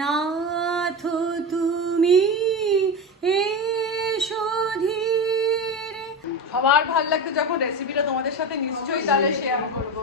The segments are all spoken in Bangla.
নাথ তুমি এসো ধীরে। আমার ভালো লাগতো যখন রেসিপিটা তোমাদের সাথে নিশ্চয়ই তাহলে শেয়ার করবো।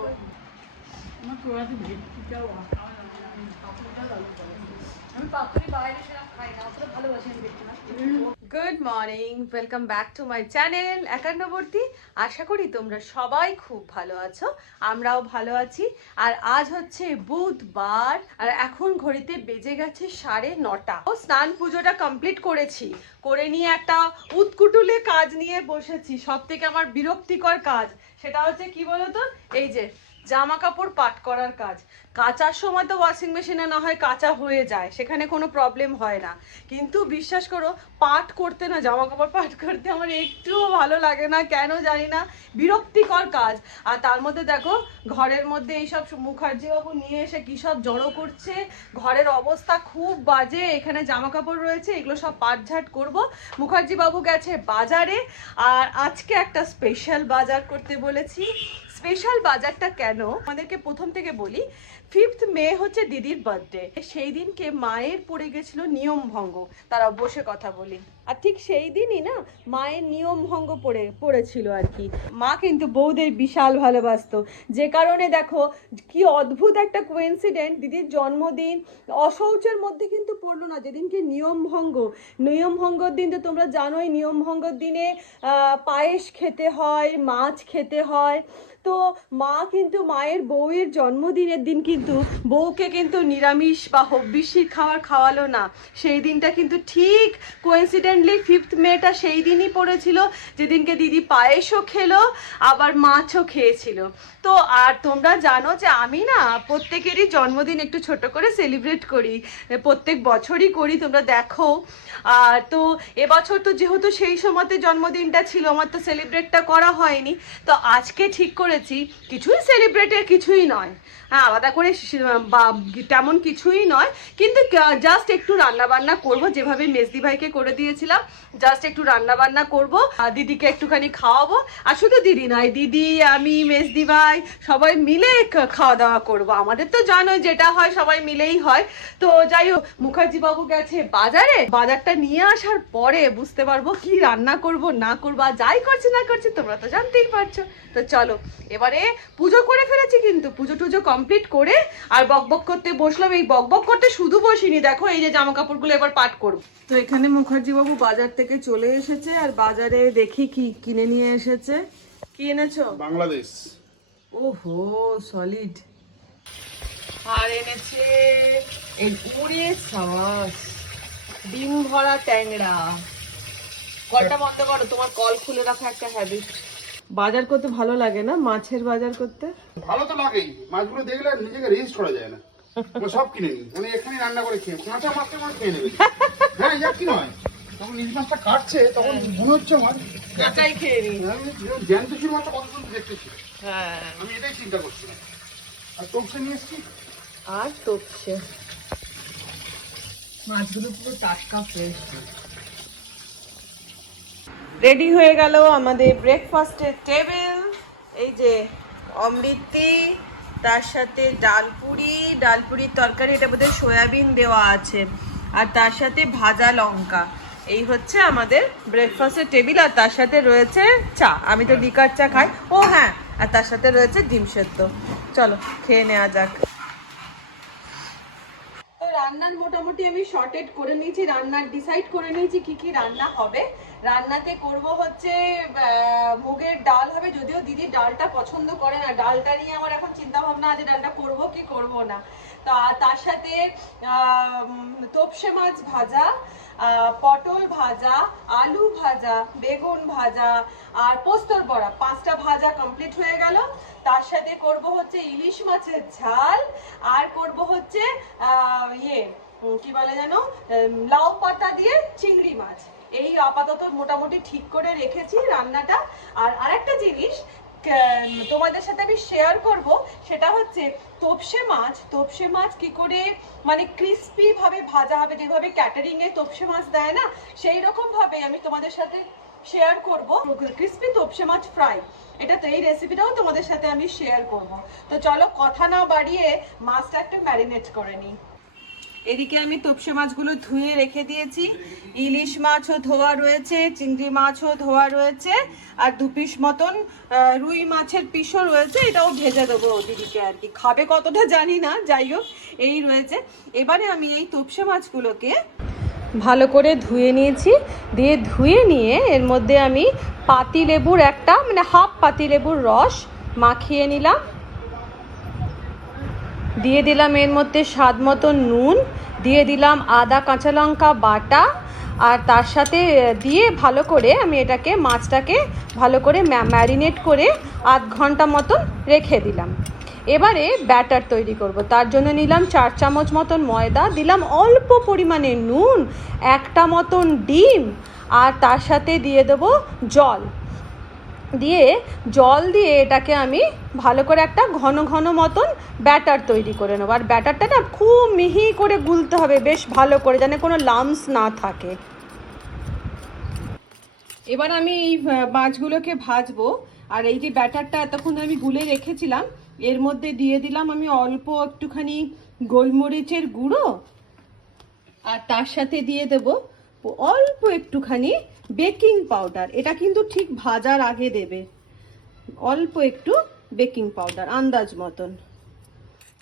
Good morning, welcome back to my channel একান্নবর্তী। আশা করি তোমরা সবাই খুব ভালো আছো, আমরাও ভালো আছি। আর আজ হচ্ছে বুধবার, আর এখন ঘড়িতে বেজে গেছে 9:30। স্নান পুজোটা কমপ্লিট করেছি, করে নিয়ে একটা উৎকুটুলে কাজ নিয়ে বসেছি। সব থেকে আমার বিরক্তিকর কাজ সেটা হচ্ছে কি বলতো, এই যে জামা কাপড় পাট করার কাজ। কাচার সময় তো ওয়াশিং মেশিনে না হয় কাঁচা হয়ে যায়, সেখানে কোনো প্রবলেম হয় না, কিন্তু বিশ্বাস করো পাট করতে না, জামা কাপড় পাট করতে আমার একটুও ভালো লাগে না, কেন জানি না, বিরক্তিকর কাজ। আর তার মধ্যে দেখো ঘরের মধ্যে এইসব মুখার্জি বাবু নিয়ে এসে কী সব জড়ো করছে, ঘরের অবস্থা খুব বাজে। এখানে জামা কাপড় রয়েছে, এগুলো সব পাটঝাট করব। মুখার্জি বাবু গেছে বাজারে, আর আজকে একটা স্পেশাল বাজার করতে বলেছি। স্পেশাল বাজারটা কেন আমাদেরকে প্রথম থেকে বলি। 5th মে হচ্ছে দিদির বার্থডে। সেই দিনকে মায়ের পড়ে গেছিল নিয়ম ভঙ্গ। তারা বসে কথা বলি, আর ঠিক সেই দিনই না মায়ের নিয়ম ভঙ্গ পড়েছিল আর কি। মা কিন্তু বউদের বিশাল ভালোবাসতো, যে কারণে দেখো কি অদ্ভুত একটা কোইন্সিডেন্ট, দিদির জন্মদিন অশৌচের মধ্যে কিন্তু পড়লো না, যেদিনকে নিয়ম ভঙ্গর দিন তো তোমরা জানোই, নিয়ম ভঙ্গর দিনে পায়েস খেতে হয়, মাছ খেতে হয়। তো মা কিন্তু মায়ের বউয়ের জন্মদিনের দিন কিন্তু বউকে কিন্তু নিরামিষ বা হব্বিষি খাওয়ালো না। সেই দিনটা কিন্তু ঠিক কোইন্সিডেন্টলি 5th মেটা সেই দিনই পড়েছিল, যেদিনকে দিদি পায়েসও খেলো আবার মাছও খেয়েছিল। তো আর তোমরা জানো যে আমি না প্রত্যেকেরই জন্মদিন একটু ছোট করে সেলিব্রেট করি, প্রত্যেক বছরই করি, তোমরা দেখো। আর তো এবছর তো যেহেতু সেই সময়তে জন্মদিনটা ছিল, আমার তো সেলিব্রেটটা করা হয়নি। তো আজকে ঠিক করেছি কিছুই সেলিব্রেটের কিছুই নয়, হ্যাঁ আলাদা করে তেমন কিছুই নয়, কিন্তু জাস্ট একটু রান্না বান্না করবো, যেভাবে মেজদি ভাইকে করে দিয়েছিলাম, জাস্ট একটু রান্না বান্না করবো, আর দিদিকে একটুখানি খাওয়াবো। আর শুধু দিদি নয়, দিদি আমি মেজদি ভাই সবাই মিলে খাওয়া দাওয়া করবো। আমাদের তো জানোই যেটা হয় সবাই মিলেই হয়। তো যাই হোক, মুখার্জি বাবু গেছে বাজারে, বাজারটা নিয়ে আসার পরে বুঝতে পারবো কি রান্না করব না করবো, আর যাই করছি না করছি তোমরা তো জানতেই পারছো। তো চলো, এবারে পুজো করে ফেলেছি, কিন্তু পুজো টুজো কমপ্লিট করে আর বকবক করতে বসলাম। এই বকবক করতে শুধু বসিনি, দেখো এই যে জামা কাপড়গুলো এবার পাট করব। তো এখানে মুখার্জি বাবু বাজার থেকে চলে এসেছে, আর বাজারে দেখি কি কিনে নিয়ে এসেছে। কি এনেছো? বাংলাদেশ। ওহো সলিড। আর এনেছে এই উড়ে সাবাস ডিম ভরা ট্যাংরা। কলটা বন্ধ করো, তোমার কল খুলে রাখা একটা হ্যাবিট। বাজার করতে ভালো লাগে না? মাছের বাজার করতে ভালো তো লাগেই, মাছগুলো দেখলে নিজেকে রেজিস্ট করা যায় না। সব কিনে নিই, মানে এখানে রান্না করে খেয়ে কাঁচা মাছটা মাছ খেয়ে নেবে। হ্যাঁ যা কি নয়, তখন ইলিশ মাছটা কাটছে তখন মনে হচ্ছে মাছ কাঁচাই খেয়ে নিই। জ্যান্ত ছিল মাছটা কত সুন্দর দেখতে ছিল। হ্যাঁ আমি এটাই চিন্তা করছিলাম। আর তোপসে নিয়ে এসছি, আর তোপসে মাছগুলো পুরো টাটকা ফ্রেশ। রেডি হয়ে গেল আমাদের ব্রেকফাস্টের টেবিল। এই যে অমৃতি, তার সাথে ডালপুরির তরকারি, এটা বোধহয় সয়াবিন দেওয়া আছে, আর তার সাথে ভাজা লঙ্কা। এই হচ্ছে আমাদের ব্রেকফাস্টের টেবিল, আর তার সাথে রয়েছে চা। আমি তো লিকার চা খাই। ও হ্যাঁ, আর তার সাথে রয়েছে ডিম সেদ্ধ। চলো খেয়ে নেওয়া যাক। রান্নার মোটামুটি আমি শর্টেড করে নিয়েছি, রান্নার ডিসাইড করে নিয়েছি কি কি রান্না হবে। রান্নাতে করব হচ্ছে মুগের ডাল হবে, যদিও দিদি ডালটা পছন্দ করে না। ডালটা নিয়ে আমার এখন চিন্তা ভাবনা আছে, ডালটা করব কি করব না। তার সাথে তোপসে মাছ ভাজা, পটল ভাজা, আলু ভাজা, বেগুন ভাজা, আর পোস্তর বড়া। 5টা ভাজা কমপ্লিট হয়ে গেল। তার সাথে করব হচ্ছে ইলিশ মাছের ঝাল, আর করব হচ্ছে কি বলে জানো, লাউ পাতা দিয়ে চিংড়ি মাছ। এই আপাতত মোটামুটি ঠিক করে রেখেছি রান্নাটা। আর আরেকটা জিনিস তোমাদের সাথে আমি শেয়ার করব, সেটা হচ্ছে তোপসে মাছ কি করে মানে ক্রিস্পি ভাবে ভাজা হবে, যেভাবে ক্যাটারিং এ তোপসে মাছ দেয় না, সেই রকম ভাবে আমি তোমাদের সাথে শেয়ার করব ক্রিস্পি তোপসে মাছ ফ্রাই। এটা তো এই রেসিপিটাও তোমাদের সাথে আমি শেয়ার করব। তো চলো কথা না বাড়িয়ে মাছটা একটু ম্যারিনেট করে নিই। এদিকে আমি তোপসে মাছগুলো ধুয়ে রেখে দিয়েছি। ইলিশ মাছও ধোয়া রয়েছে, চিংড়ি মাছও ধোয়া রয়েছে, আর 2 পিস মতন রুই মাছের পিসও রয়েছে। এটাও ভেজে দেবো দিদিকে, আর কি খাবে কতটা জানি না, যাই হোক এই রয়েছে। এবারে আমি এই তোপসে মাছগুলোকে ভালো করে ধুয়ে নিয়েছি, দিয়ে ধুয়ে নিয়ে এর মধ্যে আমি পাতিলেবুর একটা মানে হাফ পাতিলেবুর রস মাখিয়ে নিলাম, দিয়ে দিলাম এর মধ্যে স্বাদ মতো নুন, দিয়ে দিলাম আদা কাঁচা লঙ্কা বাটা, আর তার সাথে দিয়ে ভালো করে আমি এটাকে মাছটাকে ভালো করে ম্যারিনেট করে আধ ঘন্টা মতন রেখে দিলাম। এবারে ব্যাটার তৈরি করব, তার জন্য নিলাম 4 চামচ মতন ময়দা, দিলাম অল্প পরিমাণে নুন, 1টা মতন ডিম, আর তার সাথে দিয়ে দেবো জল। জল দিয়ে এটাকে আমি ভালো করে একটা ঘন ঘন মতন ব্যাটার তৈরি করে নেবো। আর ব্যাটারটা না খুব মিহি করে গুলতে হবে, বেশ ভালো করে, যেন কোনো লাম্পস না থাকে। এবার আমি এই মাছগুলোকে ভাজবো। আর এই যে ব্যাটারটা এতক্ষণ আমি গুলে রেখেছিলাম, এর মধ্যে দিয়ে দিলাম আমি অল্প একটুখানি গোলমরিচের গুঁড়ো, আর তার সাথে দিয়ে দেবো অল্প একটুখানি বেকিং পাউডার। এটা কিন্তু ঠিক ভাজার আগে দেবে, অল্প একটু বেকিং পাউডার আন্দাজ মতন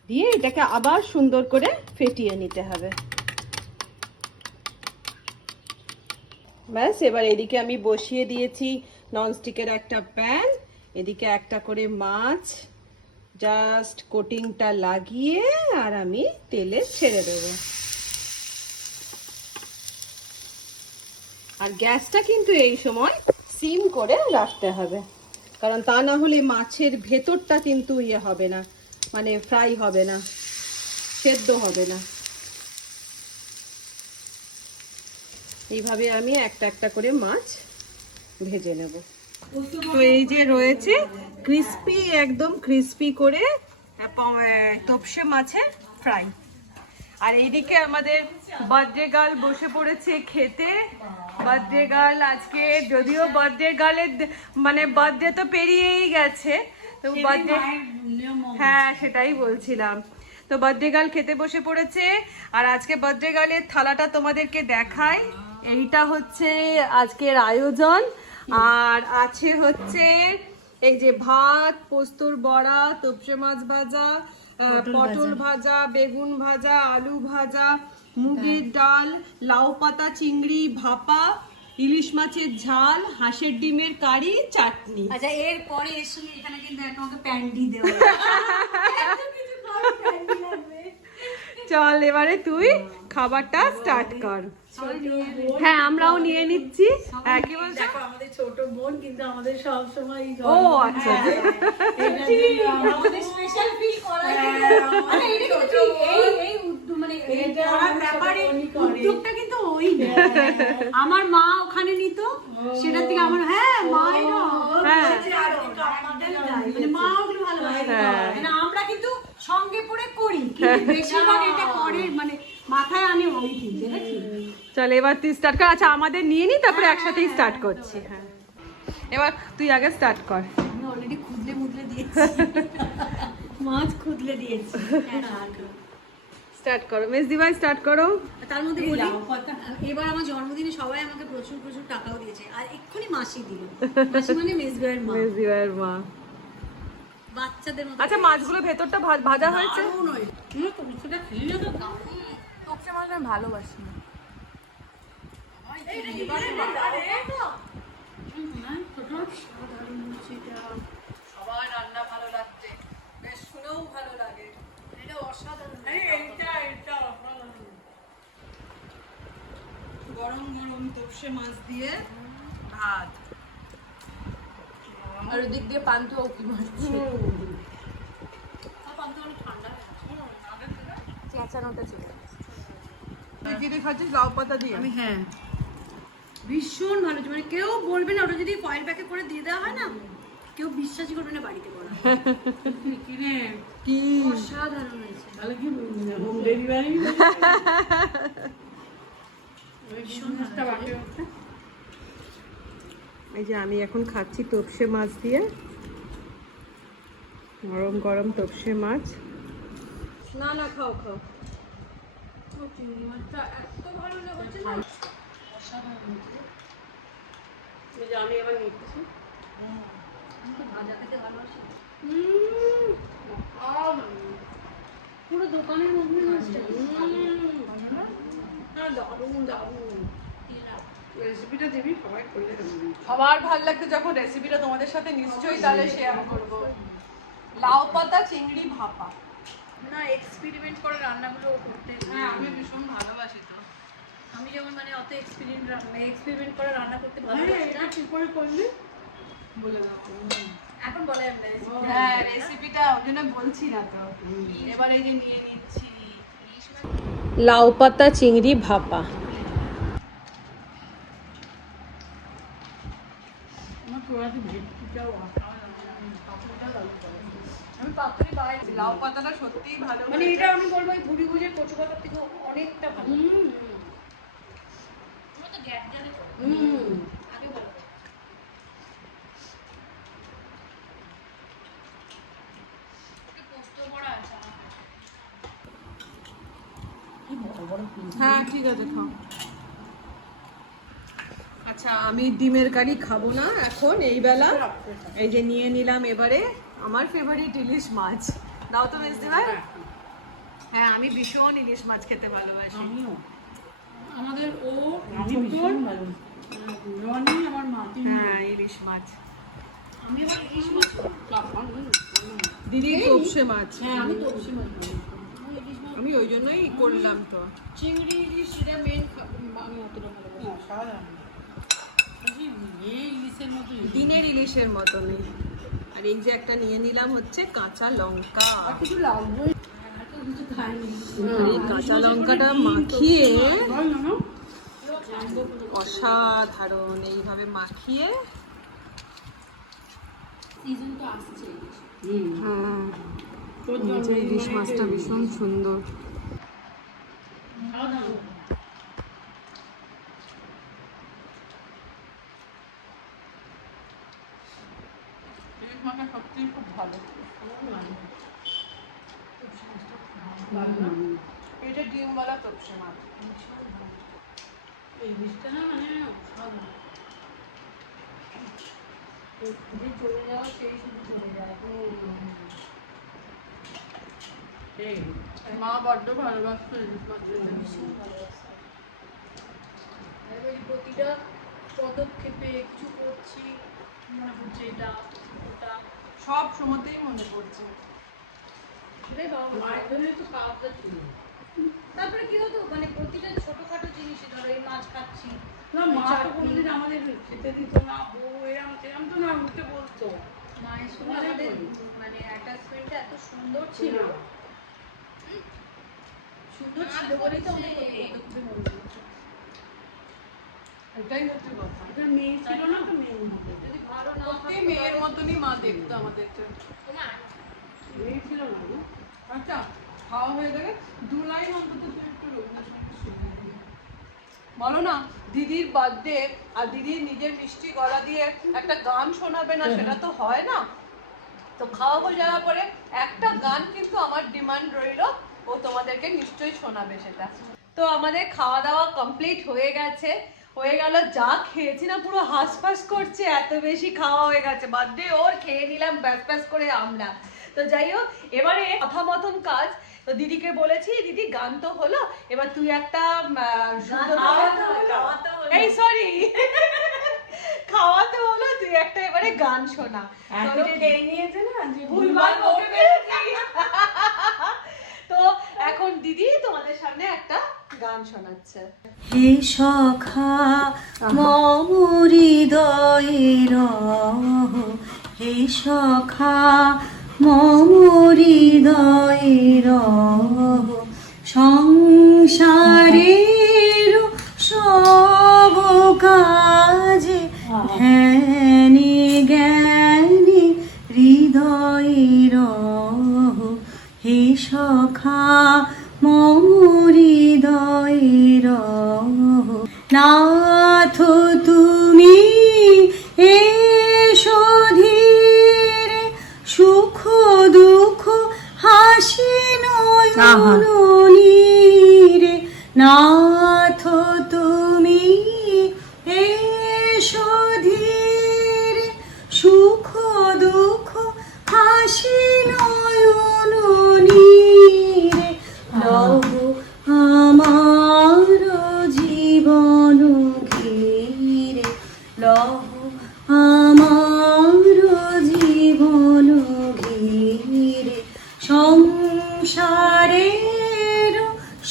দিয়ে এটাকে আবার সুন্দর করে ফেটিয়ে নিতে হবে। ব্যাস, এবার এদিকে আমি বসিয়ে দিয়েছি ননস্টিকের একটা প্যান, এদিকে একটা করে মাছ জাস্ট কোটিংটা লাগিয়ে আর আমি তেলে ছেড়ে দেবো। আর গ্যাসটা কিন্তু এই সময় সিম করে রাখতে হবে, কারণ তা না হলে মাছের ভেতরটা কিন্তু ইয়ে হবে না, মানে ফ্রাই হবে না, সেদ্ধ হবে না। এইভাবে আমি একটা একটা করে মাছ ভেজে নেব। তো এই যে রয়েছে ক্রিস্পি, একদম ক্রিস্পি করে তোপসে মাছের ফ্রাই। আর এইদিকে আমাদের বার্থডে গার্ল বসে পড়েছে খেতে। বার্থডে গার্ল আজকে, যদিও বার্থডে গার্লের মানে বার্থডে তো পেরিয়েই গেছে, তো বার্থডে, হ্যাঁ সেটাই বলছিলাম, তো বার্থডে গার্ল খেতে বসে পড়েছে। আর আজকে বার্থডে গার্লের থালাটা তোমাদেরকে দেখাই। এইটা হচ্ছে আজকের আয়োজন, আর আছে হচ্ছে এই যে ভাত, পোস্তর বড়া, তোপসে মাছ ভাজা, পটল ভাজা, বেগুন ভাজা, আলু ভাজা, মুগের ডাল, লাউ পাতা চিংড়ি ভাপা, ইলিশ মাছের ঝাল, হাঁসের ডিমের কারি, চাটনি। আচ্ছা, এর পরে এর সঙ্গে এখানে কিন্তু তোমাকে প্যান্ডি দেবো। চল এবারে তুই খাবারটা স্টার্ট কর। হ্যাঁ আমরাও নিয়ে নিচ্ছি। হ্যাঁ কি বলছো? দেখো আমাদের ছোট বোন কিন্তু আমাদের সব সময় ও আচ্ছা, আমাদের স্পেশাল ফিল করা, মানে এটা কিন্তু এই মানে এটা ব্যাপারে উদ্যোগটা কিন্তু ওই আমার মা ওখানে নিত, সেটা থেকে আমার হ্যাঁ মাই না মানে মা ওগুলো ভালোবাসে, মানে আমরা কিন্তু সঙ্গে পড়ে করি, কিন্তু বেশিরভাগ এটা করে মানে মাথায় আমি ওই দিই। চল এবার তুই স্টার্ট কর। আচ্ছা আমাদের নিয়ে নি, তারপরে একসাথেই স্টার্ট করছি। হ্যাঁ এবার তুই আগে স্টার্ট কর। আমি অলরেডি খুদলে মুদলে দিয়েছি, মাছ খুদলে দিয়েছি। স্টার্ট করো মেজদি ভাই, স্টার্ট করো। তার মধ্যে বলি এবার আমার জন্মদিনে সবাই আমাকে প্রচুর প্রচুর টাকাও দিয়েছে, আর এক্ষুনি মাসি দিল। মাসি মানে মেজদির মা, মেজদির মা। বাচ্চাদের মতো। আচ্ছা মাছগুলো ভেতরটা ভাজা হয়েছে? তোপসেটা খেলে তো তোপসে মাছ আমি ভালোবাসি না। সবার রান্না ভালো লাগছে, বেশ শুনেও ভালো লাগে। এটা অসাধারণ। গরম গরম তোপসে মাছ দিয়ে ভাত, আর ওদিক দিয়ে পান্তুয়াও কি মারছে, চেঁচানোটা ছিল। তুই কি দিয়ে খাচ্ছিস? লাউ পাতা দিয়ে? আমি হ্যাঁ ভীষণ ভালো, মানে কেউ বলবে না ওটা যদি ফয়েল প্যাকে করে দিয়ে দেওয়া হয় না, কেউ বিশ্বাসই করবে না বাড়িতে করা। কি অসাধারণ হয়েছে। তাহলে কি হোম ডেলিভারি? এই যে আমি এখন খাচ্ছি তোপসে মাছ দিয়ে, গরম গরম তোপসে মাছ। না না খাও খাও। চিংড়ি মাছটা এত ভালো লেগেছে না, এই যে আমি এবার নিচ্ছি। আমি তো ভাজা খেতে ভালোবাসি। আম, পুরো দোকানের মধ্যে মাছটা হ্যাঁ, দারুণ দারুণ। রেসিপিটা দিবি, সবাই করলে দেবে। সবার ভালো লাগতো যখন রেসিপিটা তোমাদের সাথে নিশ্চয়ই তাহলে শেয়ার করবো। লাউ পাতা চিংড়ি ভাপা। না, এক্সপেরিমেন্ট করে রান্নাগুলো করতে। হ্যাঁ, আমি ভীষণ ভালোবাসি তো। আমি যেমন মানে অত এক্সপেরিমেন্ট করে রান্না করতে ভালোবাসি না। কি করে করলি? বলে দাও। এখন বলে আমি হ্যাঁ, রেসিপিটা ওই জন্য বলছি না তো। এবার এই যে নিয়ে নিচ্ছি লাউ পাতা চিংড়ি ভাপা। আমার তোরাতে ভেটকিটাও আমি পাতুরি বাইরে লাউ পাতাটা সত্যিই ভালো। মানে এটা আমি বলবো এই ভুড়ি ভুজে কচু পাতার থেকে অনেকটা ভালো। আমার তো গ্যাস জানে তো। আগে বলো। পোস্ত বড়া আছে। হ্যাঁ, ঠিক আছে, খাও। আচ্ছা, আমি ডিমের কারি খাবো না এখন এই বেলা। এই যে নিয়ে নিলাম এবারে আমার ফেভারিট ইলিশ মাছ। দাও তো মেজদি ভাই। হ্যাঁ, আমি ভীষণ ইলিশ মাছ খেতে ভালোবাসি। আমাদের ও ভীষণ ভালো। রনি আমার মা হ্যাঁ, ইলিশ মাছ। আমি আবার ইলিশ মাছ দিদি তপসে মাছ। হ্যাঁ, আমি তপসি মাছ খাই। আমি ওই জন্যই করলাম তো। চিংড়ি ইলিশ এটা মেন আমি অতটা ভালোবাসি। ইলিশের মতো দিনের ইলিশের মতনই। আর এই যে একটা নিয়ে নিলাম হচ্ছে কাঁচা লঙ্কা। কিছু লাগবে কিছু খাইনি। আর এই কাঁচা লঙ্কাটা মাখিয়ে অসাধারণ এইভাবে মাখিয়ে। সিজন তো আসছে। হ্যাঁ, ইলিশ মাছটা ভীষণ সুন্দর। ইলিশ মাছটা সত্যিই খুব ভালো। এটা ডিমওয়ালা তপসে মাছ। এই বিষটা না মানে অসাধারণ। যে চলে যাওয়া সেই শুধু চলে যায়। মা বড্ড ভালোবাসতো ইলিশ মাছ খেতে। প্রতিটা পদক্ষেপে কিছু করছি মনে হচ্ছে এটা ওটা, সব সময়তেই মনে পড়ছে। সেটাই বাবা মায়ের জন্য তো কাজটা ছিল। তারপরে কি হতো মানে প্রতিটা ছোটখাটো জিনিসই ধরো এই মাছ খাচ্ছি না, মা তো কোনোদিন আমাদের খেতে দিত না, বউ এরম তো না, উঠে বলতো। মায়ের সঙ্গে আমাদের মানে অ্যাটাচমেন্টটা এত সুন্দর ছিল, সুন্দর ছিল বলেই তো আমাদের পদক্ষেপে মনে পড়ছে। এটাই হচ্ছে কথা। ওদের মেয়ে ছিল না তো, মেয়ে হবে। যদি ভালো না সত্যি মেয়ের মতনই মা দেখতো আমাদেরকে। তোমার মেয়ে ছিল না গো। আচ্ছা, খাওয়া হয়ে গেলে 2 লাইন অন্তত তুমি একটু রবীন্দ্রসঙ্গীত শুনিয়ে দিও। বলো না, দিদির বার্থডে আর দিদির নিজের মিষ্টি গলা দিয়ে একটা গান শোনাবে না, সেটা তো হয় না। তো খাওয়া হয়ে যাওয়ার পরে একটা গান কিন্তু আমার ডিমান্ড রইলো, ও তোমাদেরকে নিশ্চয়ই শোনাবে সেটা। তো আমাদের খাওয়া দাওয়া কমপ্লিট হয়ে গেছে। হয়ে গেল, যা খেয়েছি না পুরো হাঁসফাঁস করছে, এত বেশি খাওয়া হয়ে গেছে। বার্থডে ওর, খেয়ে নিলাম ব্যাস ব্যাস করে আমরা। তো যাই হোক, এবারে কথা মতন কাজ। তো দিদিকে বলেছি, দিদি গান তো হলো, এবার তুই একটা এই সরি খাওয়াতে হলো, তুই একটা এবারে গান শোনা। নিয়েছে না যে ভুলভাল বকে ফেলেছি। তো এখন দিদি তোমাদের সামনে একটা গান শোনাচ্ছে। হে সখা মম হৃদয়ের, হে সখা মম হৃদয়ের, সংসারের সব কাজে ধ্যানে জ্ঞানে হৃদয়ের, হে সখা মম হৃদয়ের, নাথ তুমি এসো ধীরে, সুখ দুঃখ হাসি নয়ন নীরে, নাথ তুমি এসো ধীরে, সুখ দুঃখ হাসি নয়ন নীরে, লহ আমার জীবন ঘিরে, লহ আমার জীবন ঘিরে, সংসারের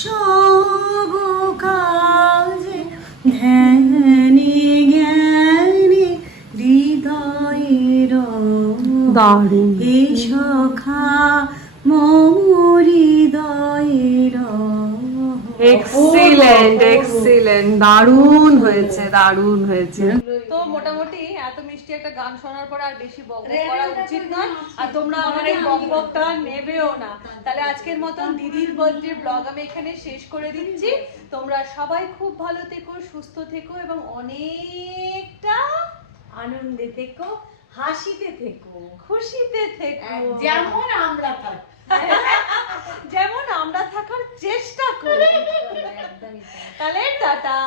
সব কাজে ধ্যানে জ্ঞানে হৃদয়ের দারুণ। হে সখা মম হৃদয়ের। এক্সিলেন্ট এক্সিলেন্ট, দারুণ হয়েছে দারুণ হয়েছে। তো মোটামুটি এত মিষ্টি একটা গান শোনার পর আর বেশি বকবক করা উচিত নয়, আর তোমরা আমার এই বকবকটা নেবেও না। তাহলে আজকের মতন দিদির বার্থডে ব্লগ আমি এখানে শেষ করে দিচ্ছি। তোমরা সবাই খুব ভালো থেকো, সুস্থ থেকো এবং অনেকটা আনন্দে থেকো, হাসিতে থেকো, খুশিতে থেকো, যেমন আমরা থাকি। যেমন আমরা থাকার চেষ্টা করি। তাহলে টাটা।